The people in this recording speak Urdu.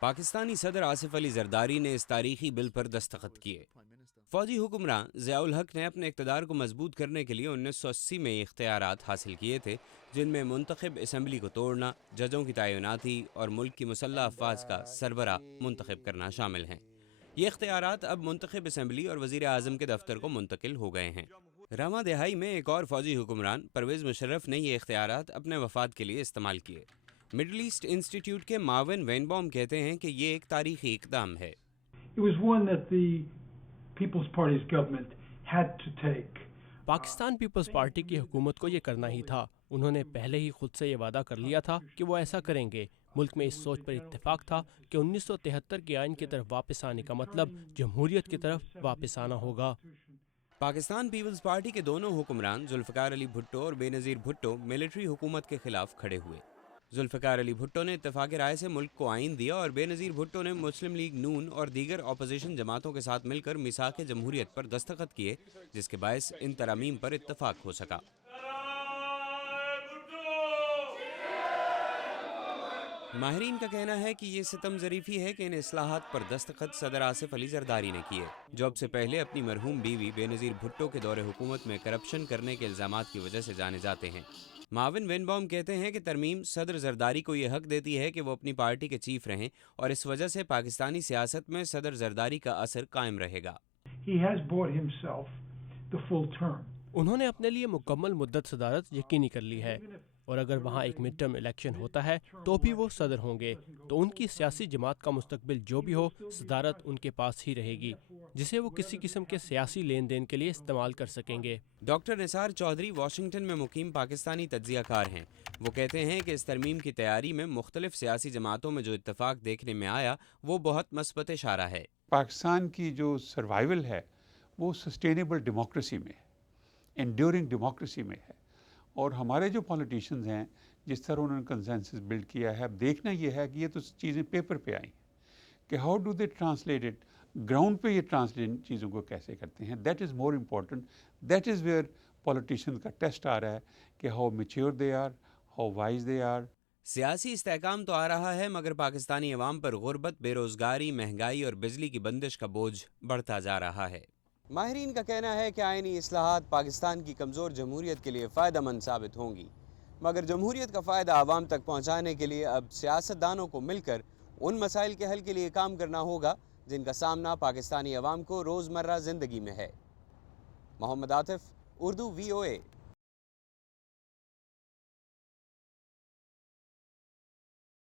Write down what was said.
پاکستانی صدر آصف علی زرداری نے اس تاریخی بل پر دستخط کیے۔ فوجی حکمراں ضیاء الحق نے اپنے اقتدار کو مضبوط کرنے کے لیے 1980 میں یہ اختیارات حاصل کیے تھے، جن میں منتخب اسمبلی کو توڑنا، ججوں کی تعیناتی اور ملک کی مسلح افواج کا سربراہ منتخب کرنا شامل ہیں۔ یہ اختیارات اب منتخب اسمبلی اور وزیر اعظم کے دفتر کو منتقل ہو گئے ہیں۔ رواں دہائی میں ایک اور فوجی حکمران پرویز مشرف نے یہ اختیارات اپنے وفاد کے لیے استعمال کیے۔ مڈل ایسٹ انسٹی ٹیوٹ کے معاون وینبوم کہتے ہیں کہ یہ ایک تاریخی اقدام ہے۔ It was one that the People's Party's government had to take. Pakistan Peoples Party کی حکومت کو یہ کرنا ہی تھا۔ انہوں نے پہلے ہی خود سے یہ وعدہ کر لیا تھا کہ وہ ایسا کریں گے۔ ملک میں اس سوچ پر اتفاق تھا کہ 1973 کے آئین کی طرف واپس آنے کا مطلب جمہوریت کی طرف واپس آنا ہوگا۔ پاکستان پیپلز پارٹی کے دونوں حکمران ذوالفقار علی بھٹو اور بے نظیر بھٹو ملٹری حکومت کے خلاف کھڑے ہوئے۔ ذوالفقار علی بھٹو نے اتفاق رائے سے ملک کو آئین دیا اور بے نظیر بھٹو نے مسلم لیگ نون اور دیگر اپوزیشن جماعتوں کے ساتھ مل کر میثاق جمہوریت پر دستخط کیے، جس کے باعث ان ترامیم پر اتفاق ہو سکا۔ ماہرین کا کہنا ہے کہ یہ ستم ظریفی ہے کہ ان اصلاحات پر دستخط صدر آصف علی زرداری نے کیے، جو اب سے پہلے اپنی مرحوم بیوی بے نظیر بھٹو کے دور حکومت میں کرپشن کرنے کے الزامات کی وجہ سے جانے جاتے ہیں۔ معاون وینبوم کہتے ہیں کہ ترمیم صدر زرداری کو یہ حق دیتی ہے کہ وہ اپنی پارٹی کے چیف رہیں، اور اس وجہ سے پاکستانی سیاست میں صدر زرداری کا اثر قائم رہے گا۔ He has bought himself the full term. انہوں نے اپنے لیے مکمل مدت صدارت یقینی کر لی ہے، اور اگر وہاں ایک مڈ ٹرم الیکشن ہوتا ہے تو بھی وہ صدر ہوں گے، تو ان کی سیاسی جماعت کا مستقبل جو بھی ہو، صدارت ان کے پاس ہی رہے گی، جسے وہ کسی قسم کے سیاسی لین دین کے لیے استعمال کر سکیں گے۔ ڈاکٹر نثار چودھری واشنگٹن میں مقیم پاکستانی تجزیہ کار ہیں۔ وہ کہتے ہیں کہ اس ترمیم کی تیاری میں مختلف سیاسی جماعتوں میں جو اتفاق دیکھنے میں آیا وہ بہت مثبت اشارہ ہے۔ پاکستان کی جو سروائیول ہے وہ سسٹینیبل ڈیموکریسی میں ہے، انڈیورنگ ڈیموکریسی میں ہے، اور ہمارے جو پولیٹیشنز ہیں جس طرح انہوں نے کنسنسس بلڈ کیا ہے، اب دیکھنا یہ ہے کہ یہ تو چیزیں پیپر پہ آئی ہیں کہ how do they translate it, ground پہ یہ ٹرانسلیٹ چیزوں کو کیسے کرتے ہیں۔ That is more important, that is where politician کا ٹیسٹ آ رہا ہے کہ how mature they are, how wise they are. سیاسی استحکام تو آ رہا ہے، مگر پاکستانی عوام پر غربت، بے روزگاری، مہنگائی اور بجلی کی بندش کا بوجھ بڑھتا جا رہا ہے۔ ماہرین کا کہنا ہے کہ آئینی اصلاحات پاکستان کی کمزور جمہوریت کے لیے فائدہ مند ثابت ہوں گی، مگر جمہوریت کا فائدہ عوام تک پہنچانے کے لیے اب سیاستدانوں کو مل کر ان مسائل کے حل کے لیے کام کرنا ہوگا جن کا سامنا پاکستانی عوام کو روزمرہ زندگی میں ہے۔ محمد عاطف، اردو VOA۔